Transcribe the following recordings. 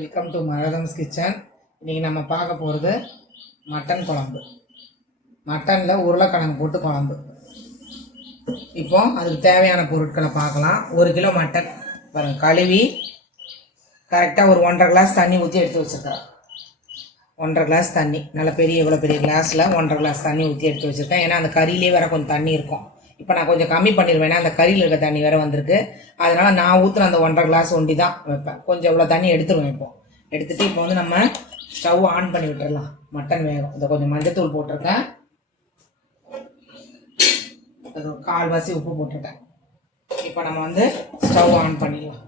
Welcome to மரதம்ஸ் kitchen. இன்றைக்கி நம்ம பார்க்க போகிறது மட்டன் குழம்பு. மட்டனில் உருளைக்கிழங்கு போட்டு குழம்பு. இப்போ அதுக்கு தேவையான பொருட்களை பார்க்கலாம். 1 கிலோ மட்டன் பாருங்கள், கழுவி கரெக்டாக ஒரு 1.5 கிளாஸ் தண்ணி ஊற்றி எடுத்து வச்சுருக்கேன். 1.5 கிளாஸ் தண்ணி, நல்ல இவ்வளோ பெரிய கிளாஸில் 1.5 கிளாஸ் தண்ணி ஊற்றி எடுத்து வச்சுருக்கேன். ஏன்னா அந்த கறியிலே வேறு கொஞ்சம் தண்ணி இருக்கும். இப்போ நான் கொஞ்சம் கம்மி பண்ணிடுவேன், அந்த கறியில் இருக்க தண்ணி வேறு வந்திருக்கு. அதனால் நான் ஊற்றுன அந்த 1.5 கிளாஸ் ஒண்டி தான் வைப்பேன். கொஞ்சம் இவ்வளோ தண்ணி எடுத்துருவேன். எடுத்துகிட்டு இப்போ வந்து நம்ம ஸ்டவ் ஆன் பண்ணி விட்டுடலாம். மட்டன் வேகும். இதை கொஞ்சம் மஞ்சத்தூள் போட்டிருக்கேன், அது 1/4 வாசி உப்பு போட்டிருக்கேன். இப்போ நம்ம வந்து ஸ்டவ் ஆன் பண்ணிடலாம்.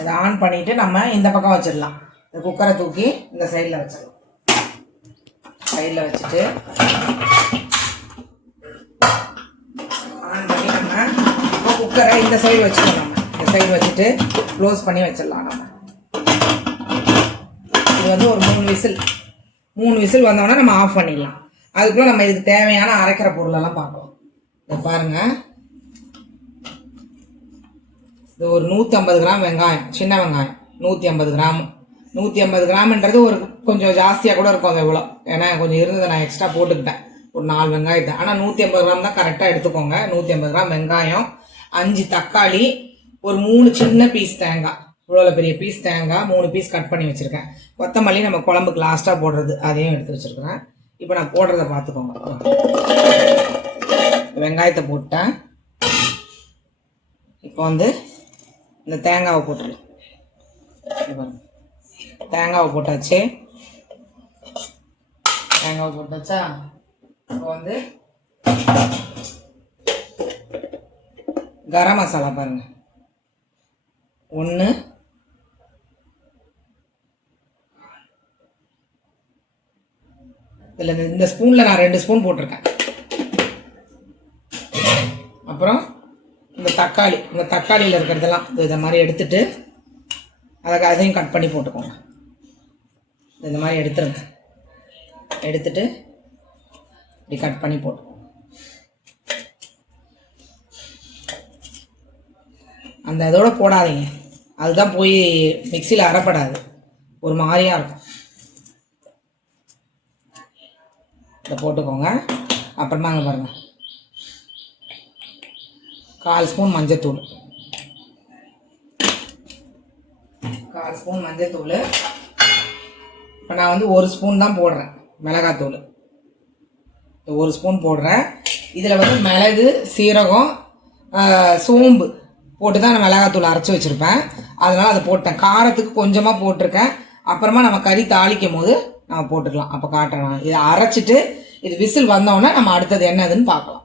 இதை ஆன் பண்ணிவிட்டு நம்ம இந்த பக்கம் வச்சிடலாம். இந்த குக்கரை தூக்கி இந்த சைடில் வச்சிடலாம். சைடில் வச்சுட்டு ஆன் பண்ணி நம்ம இப்போ குக்கரை இந்த சைடு வச்சுக்கணும். நம்ம இந்த சைடு வச்சுட்டு க்ளோஸ் பண்ணி வச்சிடலாம். நம்ம இது வந்து ஒரு 3 விசில் வந்தோடனே நம்ம ஆஃப் பண்ணிடலாம். அதுக்குள்ளே நம்ம இதுக்கு தேவையான அரைக்கிற பொருளெல்லாம் பார்க்கலாம். இதை பாருங்கள், இது ஒரு 150 கிராம் வெங்காயம், சின்ன வெங்காயம் 150 கிராம். 150 கிராம்ன்றது ஒரு கொஞ்சம் ஜாஸ்தியாக கூட இருக்கும். அது எவ்வளோ, ஏன்னா கொஞ்சம் இருந்ததை நான் எக்ஸ்ட்ரா போட்டுக்கிட்டேன், ஒரு 4 வெங்காயத்தை. ஆனால் 150 கிராம் தான் கரெக்டாக எடுத்துக்கோங்க. 150 கிராம் வெங்காயம், 5 தக்காளி, ஒரு 3 சின்ன பீஸ் தேங்காய், இவ்வளோ பெரிய பீஸ் தேங்காய் 3 பீஸ் கட் பண்ணி வச்சுருக்கேன். கொத்தமல்லி நம்ம குழம்புக்கு லாஸ்ட்டாக போடுறது, அதையும் எடுத்து வச்சுருக்கிறேன். இப்போ நான் போடுறத பார்த்துக்கோங்க. வெங்காயத்தை போட்டேன். இப்போ வந்து இந்த தேங்காவை போட்டுருலாம். தேங்காவை போட்டாச்சு. தேங்காவை போட்டாச்சா? இப்போ வந்து கரம் மசாலா பாருங்கள், 1 இதில் இந்த ஸ்பூனில் நான் 2 ஸ்பூன் போட்டிருக்கேன். அப்புறம் இந்த தக்காளியில் இருக்கிறதெல்லாம் இதை மாதிரி எடுத்துட்டு அதையும் கட் பண்ணி போட்டுக்கோங்க. இந்த மாதிரி எடுத்துருங்க. எடுத்துட்டு இப்படி கட் பண்ணி போட்டுக்கோங்க. அந்த இதோட போடாதீங்க, அதுதான் போய் மிக்சியில் அரைப்படாது, ஒரு மாதிரியாக இருக்கும். இதை போட்டுக்கோங்க. அப்புறமா அங்கே பாருங்கள், 1/4 ஸ்பூன் மஞ்சத்தூள், 1/4 ஸ்பூன் மஞ்சத்தூள். இப்போ நான் வந்து 1 ஸ்பூன் தான் போடுறேன் மிளகாத்தூள். 1 ஸ்பூன் போடுறேன். இதில் வந்து மிளகு, சீரகம், சோம்பு போட்டு தான் நான் மிளகாத்தூள் அரைச்சி வச்சுருப்பேன். அதனால் அதை போட்டேன். காரத்துக்கு கொஞ்சமாக போட்டிருக்கேன். அப்புறமா நம்ம கறி தாளிக்கும் போது நம்ம போட்டுக்கலாம். அப்போ காட்டுறேன். இதை அரைச்சிட்டு இது விசில் வந்தோடனே நம்ம அடுத்தது என்னதுன்னு பார்க்கலாம்.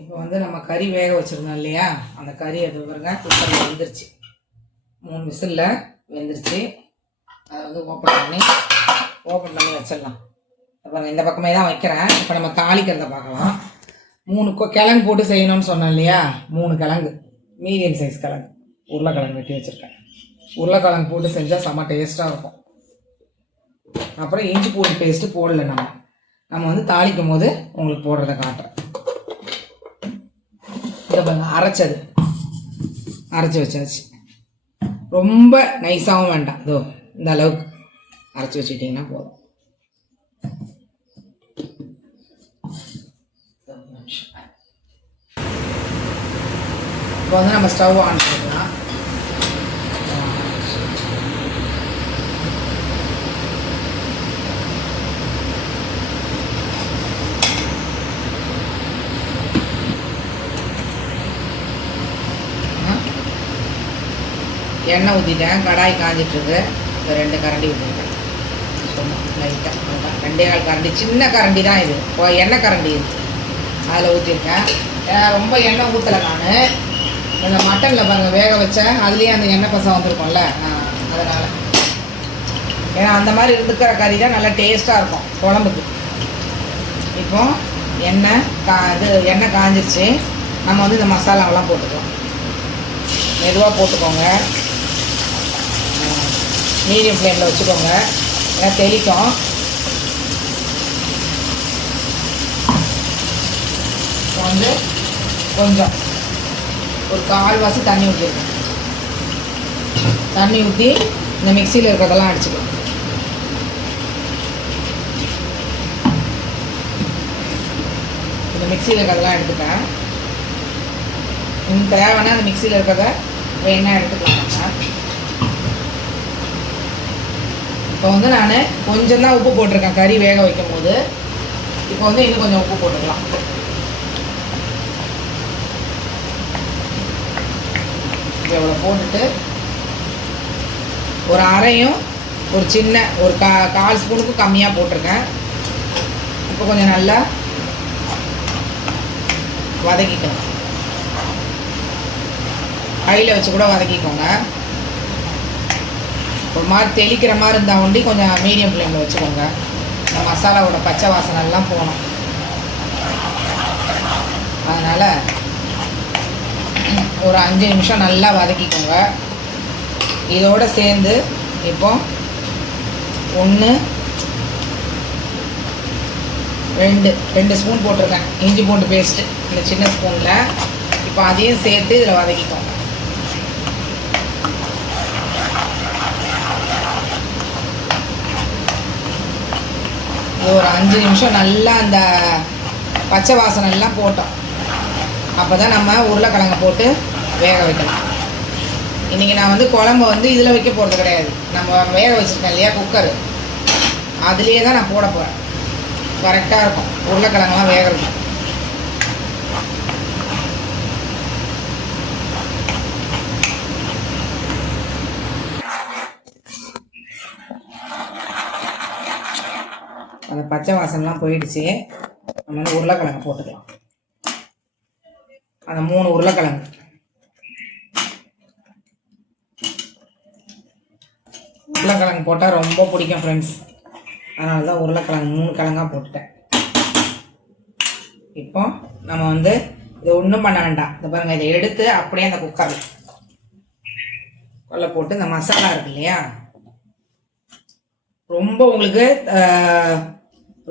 இப்போ வந்து நம்ம கறி வேக வச்சுருந்தோம் இல்லையா, அந்த கறி அது பாருங்க குக்கரில் வெந்துருச்சு. 3 விசிலில் வெந்துருச்சு. அதை வந்து ஓப்பன் பண்ணி வச்சிடலாம். பாருங்கள், இந்த பக்கமே தான் வைக்கிறேன். இப்போ நம்ம தாளிக்கிறத பார்க்கலாம். 3 கிழங்கு போட்டு செய்யணும்னு சொன்னேன் இல்லையா, 3 கிழங்கு, மீடியம் சைஸ் கிழங்கு, உருளைக்கிழங்கு வெட்டி வச்சுருக்கேன். உருளைக்கிழங்கு போட்டு செஞ்சால் செம்ம டேஸ்ட்டாக இருக்கும். அப்புறம் இஞ்சி பூண்டு பேஸ்ட்டு போடல. நம்ம வந்து தாளிக்கும் போது உங்களுக்கு போடுறத காட்டுறேன். இதை பாருங்கள், அரைச்சி வச்சாச்சு. ரொம்ப நைஸாகவும் வேண்டாம், இதோ இந்த அளவுக்கு அரைச்சி வச்சுக்கிட்டிங்கன்னா போதும். இப்போ வந்து நம்ம ஸ்டவ் ஆன் பண்ணிக்கலாம். எண்ணெய் ஊற்றிட்டேன், கடாய் காஞ்சிட்ருக்கு. இப்போ 2 கரண்டி ஊற்றிருக்கேன். சும்மா லைட்டாக 2.25 கரண்டி, சின்ன கரண்டி தான் இது, எண்ணெய் கரண்டி இது, அதில் ஊற்றிருக்கேன். ரொம்ப எண்ணெய் ஊற்றலை நான். இந்த மட்டனில் பாருங்கள் வேக வச்சேன், அதுலேயே அந்த எண்ணெய் பசம் வந்துருக்கும்ல, அதனால். ஏன்னா அந்த மாதிரி இருக்கிற கறி தான் நல்லா டேஸ்ட்டாக இருக்கும் குழம்புக்கு. இப்போ எண்ணெய் காஞ்சிருச்சு. நம்ம வந்து இந்த மசாலாவெல்லாம் போட்டுக்கலாம். மெதுவாக போட்டுக்கோங்க, மீடியம் ஃப்ளேமில் வச்சுக்கோங்க, ஏன்னா தெளிக்கும். வந்து கொஞ்சம் ஒரு 1/4 வாசி தண்ணி ஊற்றிருக்கேன். தண்ணி ஊற்றி இந்த மிக்சியில் இருக்கிறதெல்லாம் அடிச்சுக்கலாம். இந்த மிக்சியில் இருக்கிறதெல்லாம் எடுத்துட்டேன். இன்னும் தேவைன்னா அந்த மிக்சியில் இருக்கிறத வேணா எடுத்துக்கலாம். இப்போ வந்து நான் கொஞ்சம் தான் உப்பு போட்டிருக்கேன் கறி வேக வைக்கும் போது. இப்போ வந்து இன்னும் கொஞ்சம் உப்பு போட்டுக்கலாம். இவ்வளோ போட்டுட்டு ஒரு அரையும் ஒரு சின்ன ஒரு 1/4 ஸ்பூனுக்கும் கம்மியாக போட்டிருக்கேன். இப்போ கொஞ்சம் நல்லா வதக்கிக்கணும். கையில் வச்சு கூட வதக்கிக்கோங்க. ஒரு மாதிரி தெளிக்கிற மாதிரி இருந்தால் ஒண்டி கொஞ்சம் மீடியம் ஃப்ளேமில் வச்சுக்கோங்க. இந்த மசாலாவோட பச்சை வாசனைலாம் போகணும். அதனால் ஒரு 5 நிமிஷம் நல்லா வதக்கிக்கோங்க. இதோடு சேர்ந்து இப்போ 1 2 ஸ்பூன் போட்டிருக்கேன் இஞ்சி பூண்டு பேஸ்ட்டு இந்த சின்ன ஸ்பூனில். இப்போ அதையும் சேர்த்து இதில் வதக்கிக்கோங்க. இது ஒரு 5 நிமிஷம் நல்லா அந்த பச்சை வாசனை எல்லாம் போட்டோம். அப்போ தான் நம்ம உருளைக்கிழங்க போட்டு வேக வைக்கலாம். இன்றைக்கி நான் வந்து குழம்பு வந்து இதில் வைக்க போகிறது கிடையாது. நம்ம வேக வச்சுருக்கேன் இல்லையா குக்கரு, அதுலேயே தான் நான் போட போகிறேன். கரெக்டாக இருக்கும் உருளைக்கிழங்கெல்லாம் வேகிறது. அந்த பச்சை வாசனைலாம் போயிடுச்சு. நம்ம வந்து உருளைக்கிழங்கு போட்டுக்கலாம். அந்த 3 உருளைக்கிழங்கு போட்டால் ரொம்ப பிடிக்கும் ஃப்ரெண்ட்ஸ். அதனால தான் உருளைக்கிழங்கு 3 கிழங்கா போட்டுட்டேன். இப்போ நம்ம வந்து இதை ஒன்றும் பண்ண வேண்டாம். இந்த பாருங்கள், இதை எடுத்து அப்படியே அந்த குக்கரில் போட்டு இந்த மசாலா இருக்கு இல்லையா, ரொம்ப உங்களுக்கு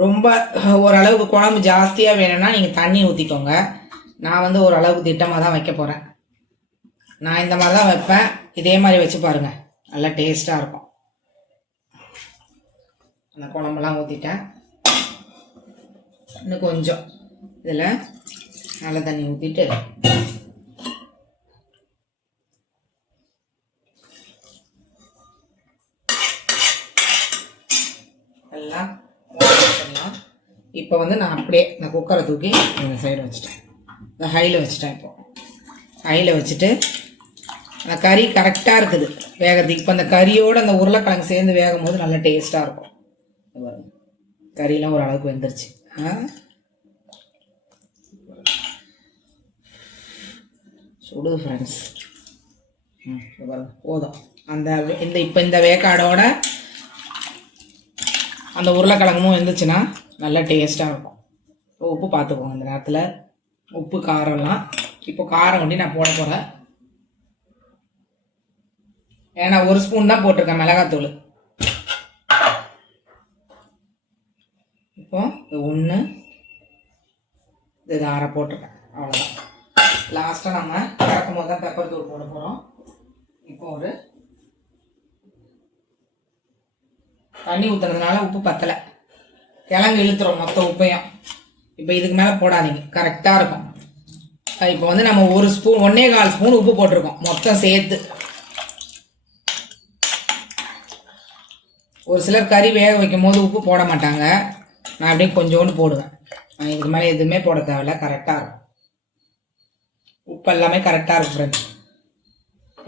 ரொம்ப ஓரளவுக்கு குழம்பு ஜாஸ்தியாக வேணும்னா நீங்கள் தண்ணி ஊற்றிக்கோங்க. நான் வந்து ஓரளவுக்கு திட்டமாக தான் வைக்க போகிறேன். நான் இந்த மாதிரி தான் வைப்பேன். இதே மாதிரி வச்சு பாருங்கள், நல்லா டேஸ்ட்டாக இருக்கும். அந்த குழம்பெல்லாம் ஊற்றிட்டேன். இன்னும் கொஞ்சம் இதில் நல்ல தண்ணி ஊற்றிட்டு எல்லாம் ஊற்றிடலாம். இப்போ வந்து நான் அப்படியே இந்த குக்கரை தூக்கி இந்த சைடு வச்சுட்டேன். இந்த ஹையில் வச்சுட்டேன். இப்போ ஹையில் வச்சுட்டு அந்த கறி கரெக்டாக இருக்குது வேகிறதுக்கு. இப்போ அந்த கறியோடு அந்த உருளைக்கிழங்கு சேர்ந்து வேகும் போது நல்லா டேஸ்ட்டாக இருக்கும். கறியெல்லாம் ஓரளவுக்கு வெந்துருச்சு. சுடுது ஃப்ரெண்ட்ஸ். போதும். அந்த இப்போ இந்த வேக்காடோட அந்த உருளைக்கிழங்கும் வெந்துச்சுன்னா நல்லா டேஸ்ட்டாக இருக்கும். உப்பு பார்த்துக்கோங்க இந்த நேரத்தில், உப்பு காரம்லாம். இப்போ காரம் ஒண்டி நான் போட போகிறேன். ஏன்னா 1 ஸ்பூன் தான் போட்டிருக்கேன் மிளகாத்தூள். இப்போ இது 1 இது 1/2 போட்டிருக்கேன். அவ்வளோதான். லாஸ்ட்டாக நம்ம இறக்கும் போது தான் பெப்பர் தூள் போட போகிறோம். இப்போ ஒரு தண்ணி ஊற்றுனதுனால உப்பு பத்தலை, கிழங்கு இழுத்துரும் மொத்த உப்பையும். இப்போ இதுக்கு மேலே போடாதீங்க, கரெக்டாக இருக்கும். இப்போ வந்து நம்ம 1 ஸ்பூன் 1.25 ஸ்பூன் உப்பு போட்டிருக்கோம் மொத்தம் சேர்த்து. ஒரு சிலர் கறி வேக வைக்கும் போது உப்பு போட மாட்டாங்க. நான் அப்படியே கொஞ்சோண்டு போடுவேன். நான் இதுக்கு மேலே எதுவுமே போட தேவையில்ல, கரெக்டாக இருக்கும். உப்பு எல்லாமே கரெக்டாக இருக்கும் ஃப்ரெண்ட்ஸ்.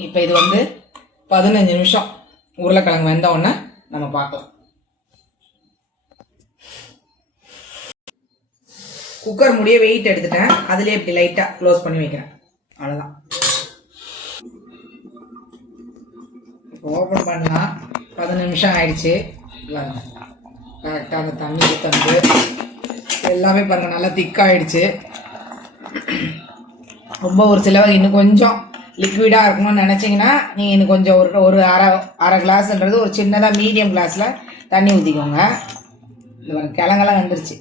இப்போ இது வந்து 15 நிமிஷம் உருளைக்கிழங்கு வெந்த உடனே நம்ம பார்க்கலாம். குக்கர் முடிய வெயிட் எடுத்துட்டேன். அதுலேயே இப்படி லைட்டாக க்ளோஸ் பண்ணி வைக்கிறேன். அவ்வளோதான். இப்போ ஓப்பன் பண்ணலாம். 15 நிமிஷம் ஆயிடுச்சு. கரெக்டாக அந்த தண்ணி ஊற்றது எல்லாமே பாருங்கள் நல்லா திக்காகிடுச்சு. ரொம்ப ஒரு சிலவர் இன்னும் கொஞ்சம் லிக்விடாக இருக்கணும்னு நினச்சிங்கன்னா நீங்கள் இன்னும் கொஞ்சம் ஒரு அரை கிளாஸ்ன்றது ஒரு சின்னதாக மீடியம் கிளாஸில் தண்ணி ஊற்றிக்கோங்க. இது கிழங்கெல்லாம் வந்துருச்சு.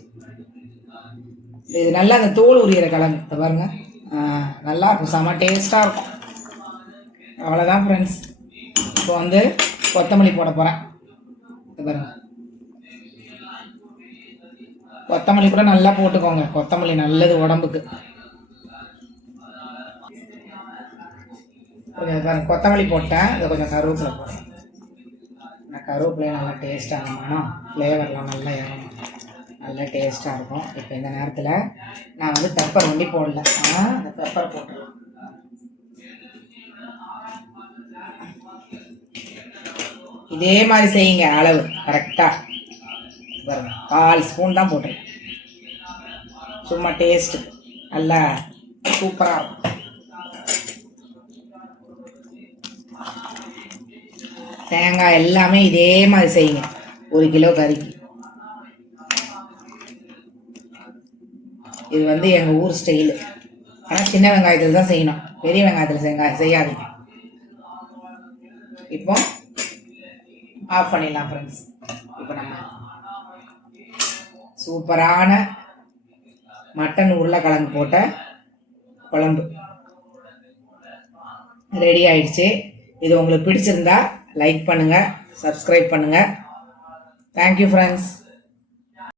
இது நல்லா அந்த தோல் உரியிற கிழங்கு இதை பாருங்க. நல்லா இருக்கும், செம்ம டேஸ்ட்டாக இருக்கும். அவ்வளோதான் ஃப்ரெண்ட்ஸ். இப்போ வந்து கொத்தமல்லி போட போகிறேன். இது பாருங்க, கொத்தமல்லி கூட நல்லா போட்டுக்கோங்க, கொத்தமல்லி நல்லது உடம்புக்கு. பாருங்க, கொத்தமல்லி போட்டேன். இதை கொஞ்சம் கருவேப்பிலை போட்டேன். கருவேப்பிலையும் நல்லா டேஸ்ட்டாக இருக்கணும், ஃப்ளேவர்லாம் நல்லா இறங்கும், நல்லா டேஸ்ட்டாக இருக்கும். இப்போ இந்த நேரத்தில் நான் வந்து பெப்பர் ஒண்டி போடல, அந்த பெப்பர் போட்டுடலாம். இதே மாதிரி செய்யுங்க, அளவு கரெக்டாக பாருங்க. 1/4 ஸ்பூன் தான் போட்டுருக்கேன், சும்மா டேஸ்ட்டு நல்லா சூப்பராக இருக்கும். தேங்காய் எல்லாமே இதே மாதிரி செய்யுங்க. 1 கிலோ கறிக்கு. இது வந்து எங்கள் ஊர் ஸ்டைலு. ஆனால் சின்ன வெங்காயத்தில் தான் செய்யணும், பெரிய வெங்காயத்தில் செய்யாதீங்க. இப்போ ஆஃப் பண்ணிடலாம் ஃப்ரெண்ட்ஸ். இப்போ நம்ம சூப்பரான மட்டன் உருளைக்கிழங்கு போட்ட குழம்பு ரெடி ஆயிடுச்சு. இது உங்களுக்கு பிடிச்சிருந்தா லைக் பண்ணுங்கள், சப்ஸ்கிரைப் பண்ணுங்கள். Thank you friends.